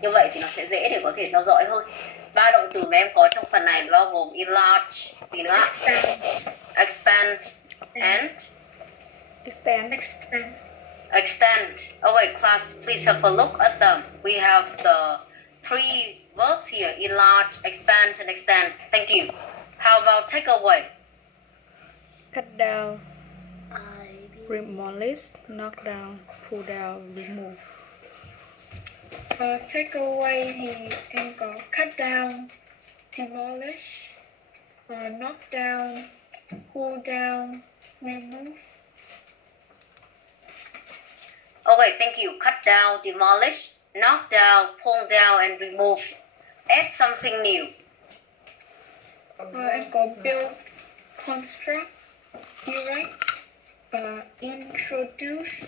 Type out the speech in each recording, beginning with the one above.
Như vậy thì nó sẽ dễ để có thể theo dõi hơn. 3 động từ mà em có trong phần này bao gồm enlarge, gì nữa? Expand and extend. Okay, class, please have a look at them. We have the 3 verbs here: enlarge, expand, and extend. Thank you. How about take away? Cut down, demolish, knock down, pull down, remove. Take away thì em có cut down, demolish, knock down, pull down, remove. Okay, thank you. Cut down, demolish, knock down, pull down, and remove. Add something new. Em có build, construct, erect, introduce.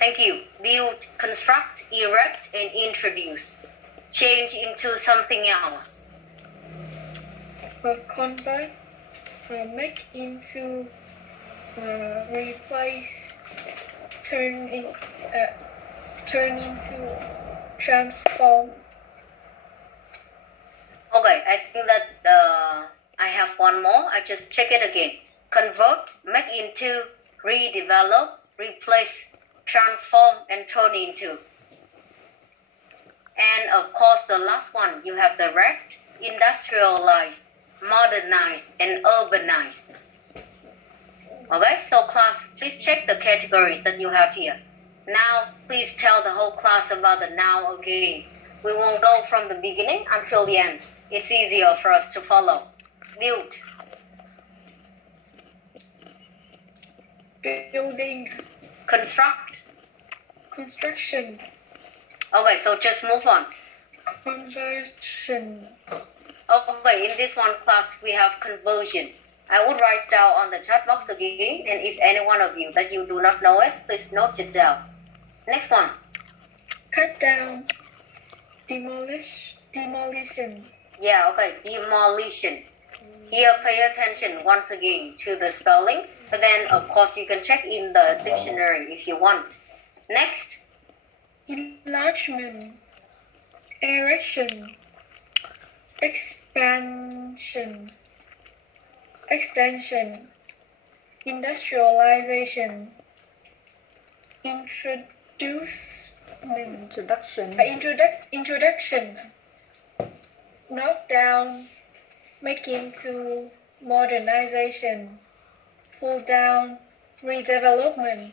Thank you. Build, construct, erect, and introduce. Change into something else. Convert, make into, replace, turn into, transform. Okay, I think that I have one more. I just check it again. Convert, make into, redevelop, replace, transform, and turn into. And of course, the last one, you have the rest: industrialize, modernize, and urbanize. Okay, so class, please check the categories that you have here. Now, please tell the whole class about the noun again. We won't go from the beginning until the end. It's easier for us to follow. Build. Building. Construct. Construction. Okay, so just move on. Conversion. Okay, in this one class, we have conversion. I would write down on the chat box again, and if any one of you that you do not know it, please note it down. Next one. Cut down. Demolish. Demolition. Yeah, okay, demolition. Here, pay attention once again to the spelling, but then, of course, you can check in the dictionary if you want. Next. Enlargement. Erection. Expansion. Extension. Industrialization. Introduction. Knock down. Make into. Modernization. Pull down. Redevelopment.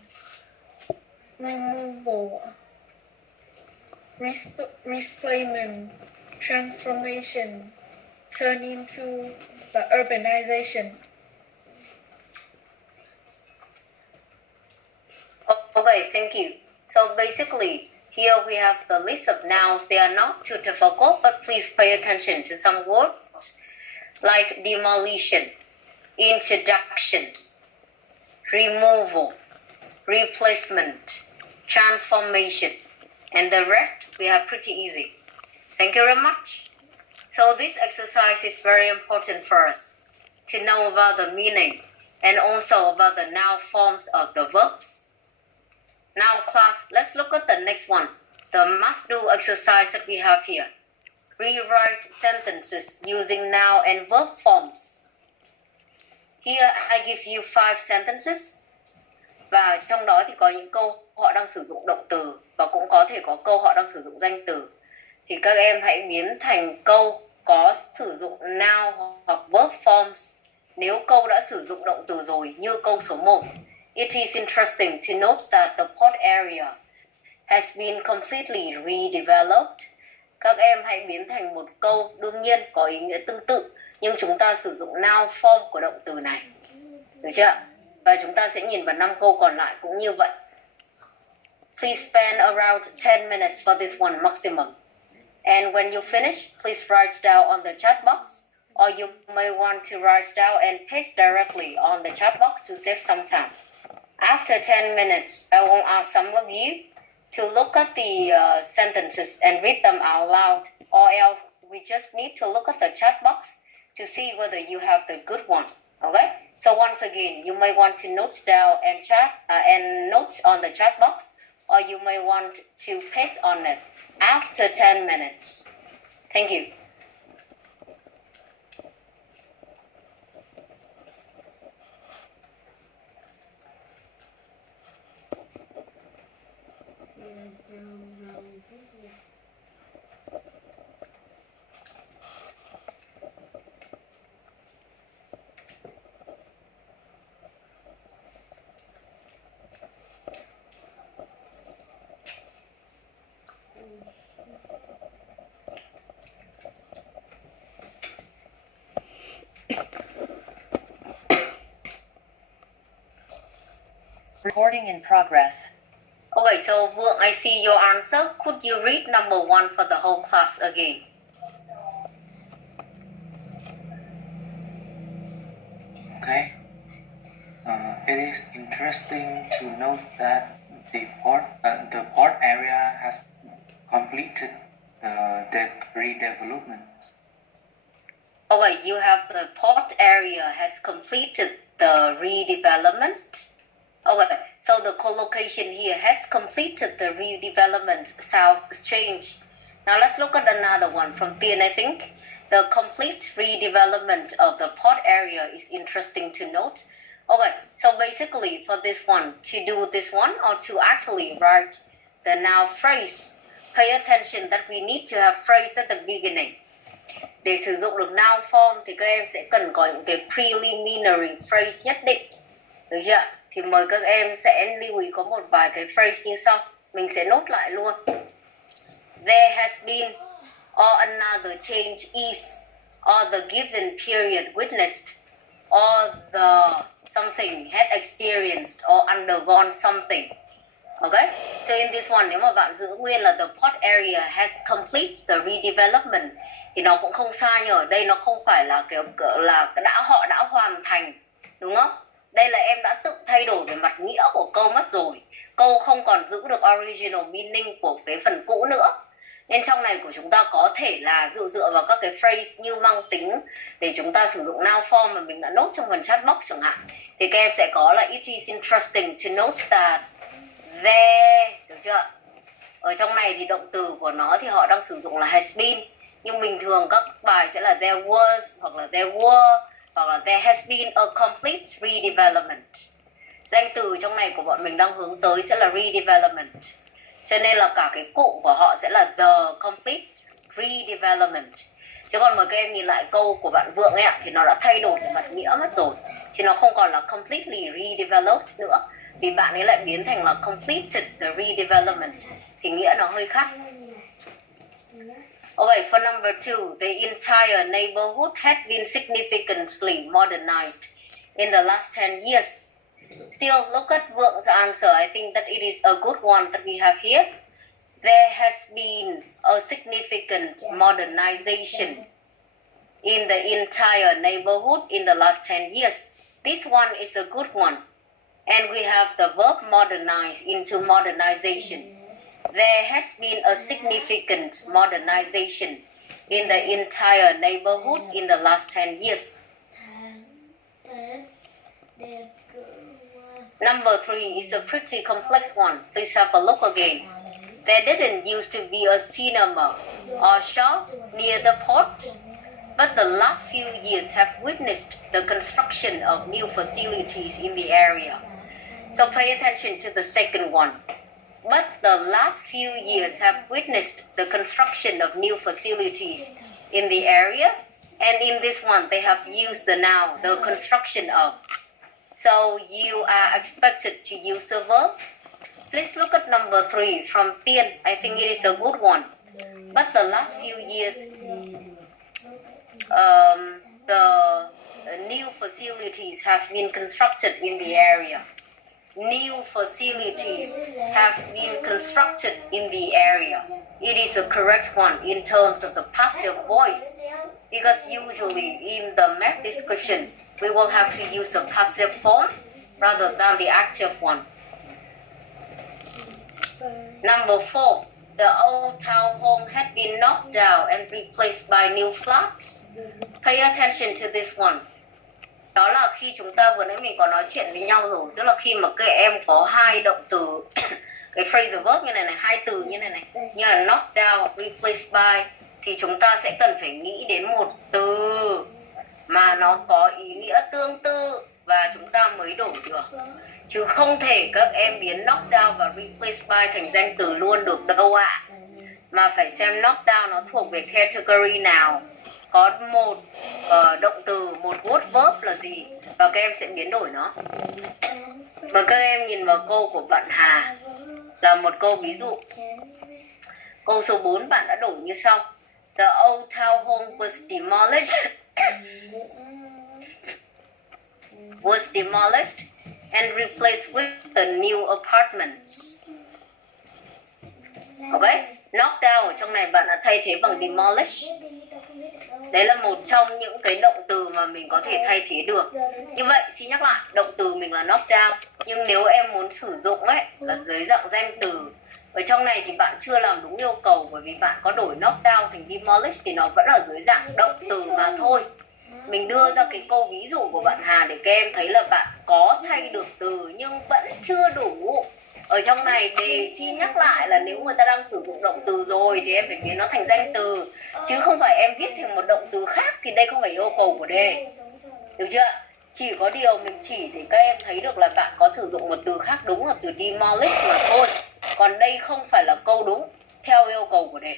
Removal. Replacement. Transformation. Turn into. Urbanization. Okay, thank you. So basically, here we have the list of nouns. They are not too difficult, but please pay attention to some words like demolition, introduction, removal, replacement, transformation, and the rest we have pretty easy. Thank you very much. So this exercise is very important for us to know about the meaning and also about the noun forms of the verbs. Now class, let's look at the next one, the must-do exercise that we have here. Rewrite sentences using noun and verb forms. Here I give you 5 sentences. Và trong đó thì có những câu họ đang sử dụng động từ và cũng có thể có câu họ đang sử dụng danh từ. Thì các em hãy biến thành câu có sử dụng noun hoặc verb forms nếu câu đã sử dụng động từ rồi, như câu số 1. It is interesting to note that the port area has been completely redeveloped. Các em hãy biến thành một câu đương nhiên có ý nghĩa tương tự, nhưng chúng ta sử dụng noun form của động từ này. Được chưa? Và chúng ta sẽ nhìn vào 5 câu còn lại cũng như vậy. Please spend around 10 minutes for this one maximum. And when you finish, please write down on the chat box, or you may want to write down and paste directly on the chat box to save some time. After 10 minutes, I will ask some of you to look at the sentences and read them out loud, or else we just need to look at the chat box to see whether you have the good one. Okay? So once again, you may want to note down and note on the chat box, or you may want to paste on it after 10 minutes. Thank you. Recording in progress. Okay, so Vương, I see your answer. Could you read number 1 for the whole class again? Okay. It is interesting to note that the port area has completed the redevelopment. Okay, you have the port area has completed the redevelopment. Okay, so the collocation here has completed the redevelopment sounds strange. Now let's look at another one from Tiên, I think. The complete redevelopment of the port area is interesting to note. Okay, so basically for this one, to do this one or to actually write the noun phrase, pay attention that we need to have phrase at the beginning. Để sử dụng được noun form thì các em sẽ cần có những cái preliminary phrase nhất định. Được chưa? Thì mời các em sẽ lưu ý có một vài cái phrase như sau. Mình sẽ nốt lại luôn. There has been or another change is or the given period witnessed or the something had experienced or undergone something. Okay, so in this one, nếu mà bạn giữ nguyên là the port area has complete the redevelopment thì nó cũng không sai, nhưng ở đây nó không phải là kiểu là họ đã hoàn thành, đúng không? Đây là em đã tự thay đổi về mặt nghĩa của câu mất rồi. Câu không còn giữ được original meaning của cái phần cũ nữa. Nên trong này của chúng ta có thể là dựa vào các cái phrase như mang tính để chúng ta sử dụng noun form mà mình đã nốt trong phần chat box chẳng hạn. Thì các em sẽ có là it is interesting to note that there, được chưa? Ở trong này thì động từ của nó thì họ đang sử dụng là has been. Nhưng bình thường các bài sẽ là there was, hoặc là there were, hoặc là there has been a complete redevelopment. Danh từ trong này của bọn mình đang hướng tới sẽ là redevelopment. Cho nên là cả cái cụm của họ sẽ là the complete redevelopment. Chứ còn mời các em nhìn lại câu của bạn Vượng ấy ạ, thì nó đã thay đổi về mặt nghĩa mất rồi. Chứ nó không còn là completely redeveloped nữa. Vì bạn ấy lại biến thành là completed the redevelopment. Thì nghĩa nó hơi khác. Okay, for number 2, the entire neighborhood had been significantly modernized in the last 10 years. Still, look at Vượng answer. I think that it is a good one that we have here. There has been a significant modernization in the entire neighborhood in the last 10 years. This one is a good one. And we have the verb modernize into modernization. There has been a significant modernization in the entire neighborhood in the last 10 years. Number 3 is a pretty complex one. Please have a look again. There didn't used to be a cinema or shop near the port, but the last few years have witnessed the construction of new facilities in the area. So pay attention to the second one. But the last few years have witnessed the construction of new facilities in the area. And in this one, they have used the noun, the construction of. So you are expected to use the verb. Please look at number 3 from Tiên. I think it is a good one. But the last few years, the new facilities have been constructed in the area. New facilities have been constructed in the area. It is a correct one in terms of the passive voice, because usually in the map description, we will have to use the passive form rather than the active one. Number 4, the old town home had been knocked down and replaced by new flats. Pay attention to this one. Đó là khi chúng ta vừa nãy mình có nói chuyện với nhau rồi, tức là khi mà các em có hai động từ cái phrasal verb như này, hai từ như này, như là knock down, replace by, thì chúng ta sẽ cần phải nghĩ đến một từ mà nó có ý nghĩa tương tự và chúng ta mới đổi được. Chứ không thể các em biến knock down và replace by thành danh từ luôn được đâu ạ. Mà phải xem knock down nó thuộc về category nào, có một động từ, một word verb là gì, và các em sẽ biến đổi nó. Mời các em nhìn vào câu của bạn Hà, là một câu ví dụ. Câu số 4 bạn đã đổi như sau: The old town home was demolished and replaced with the new apartments. Ok, knock down ở trong này bạn đã thay thế bằng demolish. Đấy là một trong những cái động từ mà mình có thể thay thế được. Như vậy, xin nhắc lại, động từ mình là knock down. Nhưng nếu em muốn sử dụng ấy là dưới dạng danh từ, ở trong này thì bạn chưa làm đúng yêu cầu, bởi vì bạn có đổi knock down thành demolish thì nó vẫn ở dưới dạng động từ mà thôi. Mình đưa ra cái câu ví dụ của bạn Hà để các em thấy là bạn có thay được từ nhưng vẫn chưa đủ. Ở trong này đề xin nhắc lại là nếu người ta đang sử dụng động từ rồi thì em phải biến nó thành danh từ, chứ không phải em viết thành một động từ khác, thì đây không phải yêu cầu của đề. Được chưa? Chỉ có điều mình chỉ để các em thấy được là bạn có sử dụng một từ khác đúng là từ demolish mà thôi. Còn đây không phải là câu đúng theo yêu cầu của đề.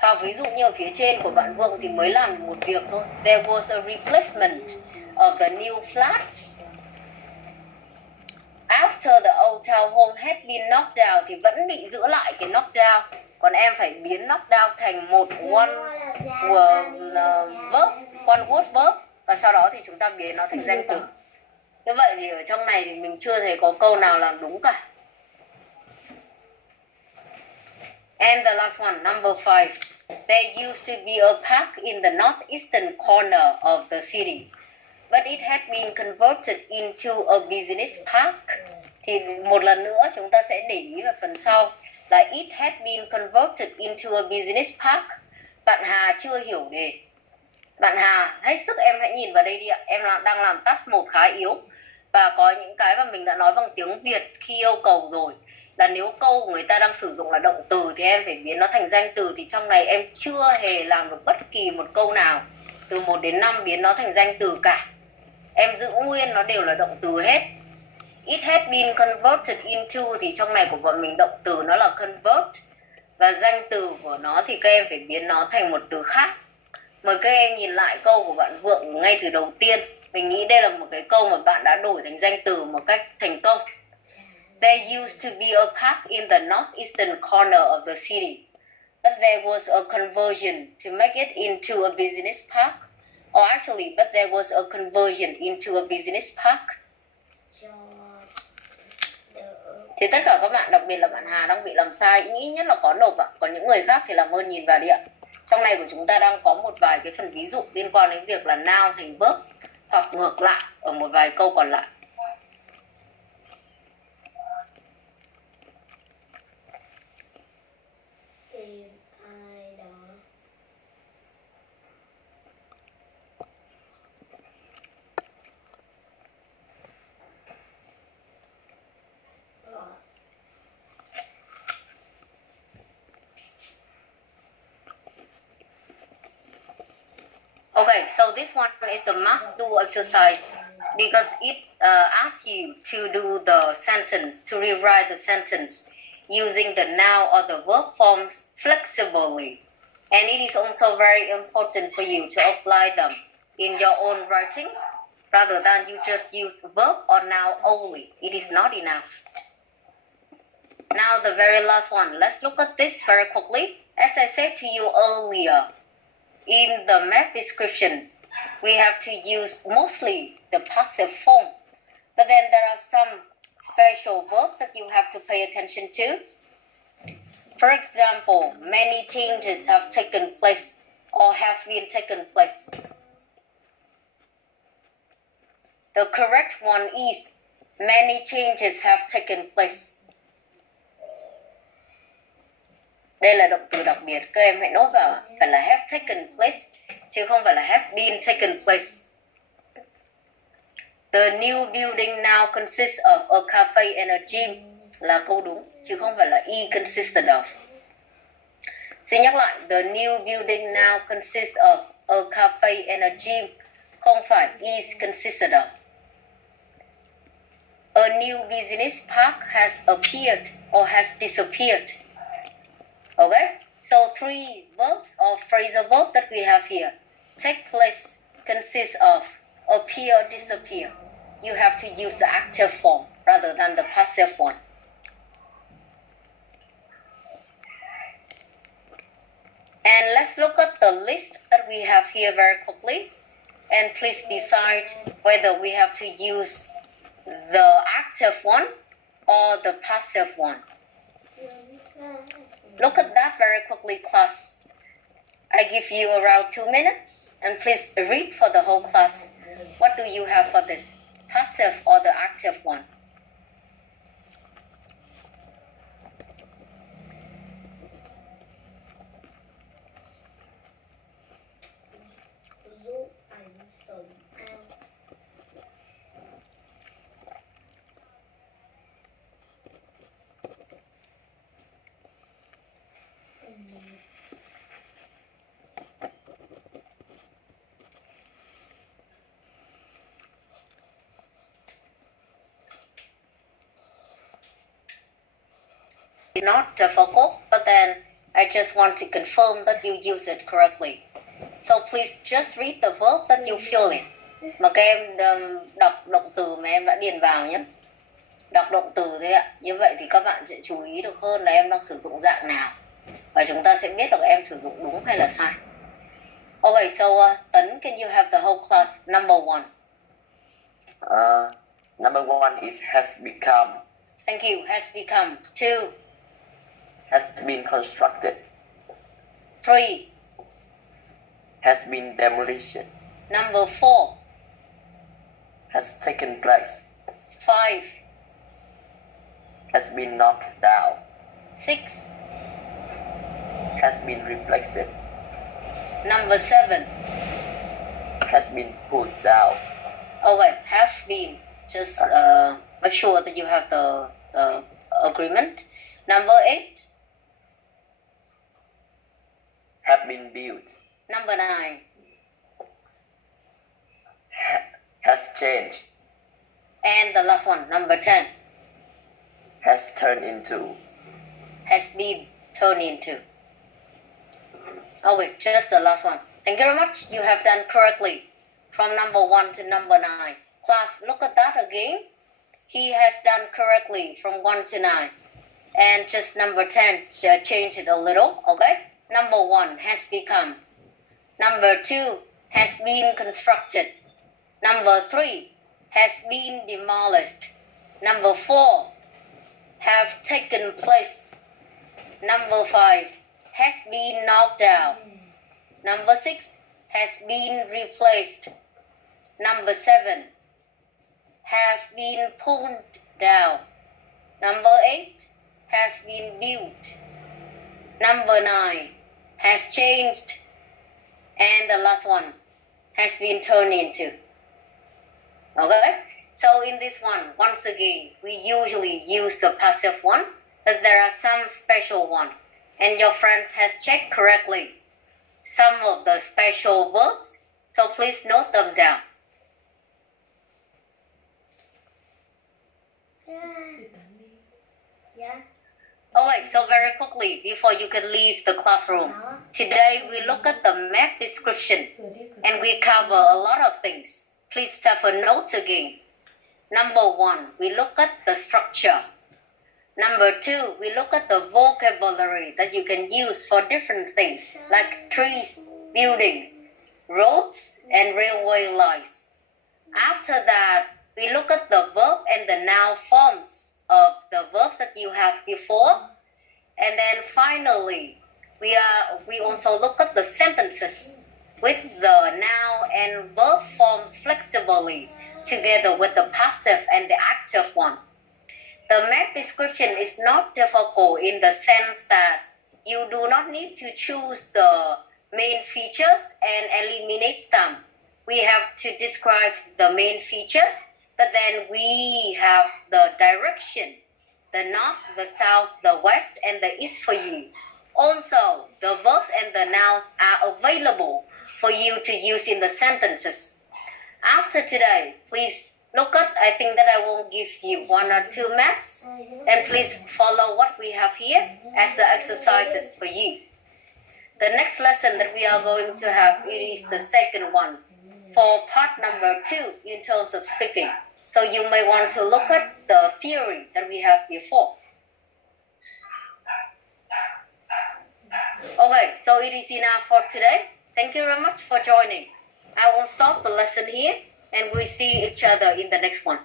Hoặc ví dụ như ở phía trên của bạn Vượng thì mới làm một việc thôi. There was a replacement of the new flats after the old town home had been knocked down, thì vẫn bị giữ lại cái knocked down. Còn em phải biến knocked down thành một one word verb, và sau đó thì chúng ta biến nó thành danh từ. Như vậy thì ở trong này thì mình chưa thấy có câu nào làm đúng cả. And the last one, number 5. There used to be a park in the northeastern corner of the city, but it had been converted into a business park. Thì một lần nữa chúng ta sẽ để ý vào phần sau là it had been converted into a business park. Bạn Hà chưa hiểu đề. Bạn Hà, hết sức em hãy nhìn vào đây đi ạ. Em đang làm task 1 khá yếu. Và có những cái mà mình đã nói bằng tiếng Việt khi yêu cầu rồi. Là nếu câu của người ta đang sử dụng là động từ thì em phải biến nó thành danh từ. Thì trong này em chưa hề làm được bất kỳ một câu nào từ 1 đến 5 biến nó thành danh từ cả. Em giữ nguyên nó đều là động từ hết. It had been converted into thì trong này của bọn mình động từ nó là convert. Và danh từ của nó thì các em phải biến nó thành một từ khác. Mời các em nhìn lại câu của bạn Vượng ngay từ đầu tiên. Mình nghĩ đây là một cái câu mà bạn đã đổi thành danh từ một cách thành công. There used to be a park in the northeastern corner of the city, but there was a conversion to make it into a business park. Or actually, but there was a conversion into a business park. Thì tất cả các bạn, đặc biệt là bạn Hà đang bị làm sai, ý nhất là có nộp ạ. Còn những người khác thì làm ơn nhìn vào đi ạ. Trong này của chúng ta đang có một vài cái phần ví dụ liên quan đến việc là noun thành verb hoặc ngược lại ở một vài câu còn lại. Okay, so this one is a must-do exercise because it asks you to do the sentence, to rewrite the sentence using the noun or the verb forms flexibly. And it is also very important for you to apply them in your own writing rather than you just use verb or noun only. It is not enough. Now the very last one. Let's look at this very quickly. As I said to you earlier, in the map description, we have to use mostly the passive form. But then there are some special verbs that you have to pay attention to. For example, many changes have taken place or have been taken place. The correct one is many changes have taken place. Đây là động từ đặc biệt, các em hãy nốt vào, phải là have taken place, chứ không phải là have been taken place. The new building now consists of a cafe and a gym. là câu đúng, chứ không phải là E consisted of. Xin nhắc lại, the new building now consists of a cafe and a gym, không phải is consisted of. A new business park has appeared or has disappeared. Okay, so 3 verbs or phrasal verbs that we have here. Take place consists of, appear, disappear. You have to use the active form rather than the passive one. And let's look at the list that we have here very quickly. And please decide whether we have to use the active one or the passive one. Look at that very quickly, class. I give you around 2 minutes, and please read for the whole class. What do you have for this? Passive or the active one? It's not difficult, but then I just want to confirm that you use it correctly. So please just read the verb that you fill in. Mà các em đọc động từ mà em đã điền vào nhé. Đọc động từ thế ạ. Như vậy thì các bạn sẽ chú ý được hơn là em đang sử dụng dạng nào. Và chúng ta sẽ biết được em sử dụng đúng hay là sai. Okay, so Tấn, can you have the whole class? Number 1. Number 1 is has become. Thank you. Has become. 2. Has been constructed. 3. Has been demolition. Number 4. Has taken place. 5. Has been knocked down. 6. Has been replaced. Number 7. Has been put down. Okay, have been. Just make sure that you have the agreement. Number 8. Have been built. Number 9. Has changed. And the last one, number 10. Has turned into. Has been turned into. Okay, just the last one. Thank you very much. You have done correctly. From number 1 to number 9. Class, look at that again. He has done correctly from 1 to 9. And just number 10, change it a little, okay? Number 1, has become. Number 2, has been constructed. Number 3, has been demolished. Number 4, have taken place. Number 5, has been knocked down. Number 6, has been replaced. Number 7, have been pulled down. Number 8, have been built. Number 9, has changed. And the last one, has been turned into. Okay? So in this one, once again, we usually use the passive one, but there are some special one. And your friends has checked correctly some of the special verbs, so please note them down. Okay, so very quickly, before you can leave the classroom, today we look at the map description and we cover a lot of things. Please have a note again. Number 1, we look at the structure. Number 2, we look at the vocabulary that you can use for different things like trees, buildings, roads, and railway lines. After that, we look at the verb and the noun forms of the verbs that you have before. And then finally, we also look at the sentences with the noun and verb forms flexibly together with the passive and the active one. The map description is not difficult in the sense that you do not need to choose the main features and eliminate some. We have to describe the main features, but then we have the direction the north, the south, the west, and the east for you. Also, the verbs and the nouns are available for you to use in the sentences. After today, please look at, I think that I will give you 1 or 2 maps, and please follow what we have here as the exercises for you. The next lesson that we are going to have, it is the second one for part number 2 in terms of speaking. So you may want to look at the theory that we have before. Okay, so it is enough for today. Thank you very much for joining. I will stop the lesson here and we see each other in the next one.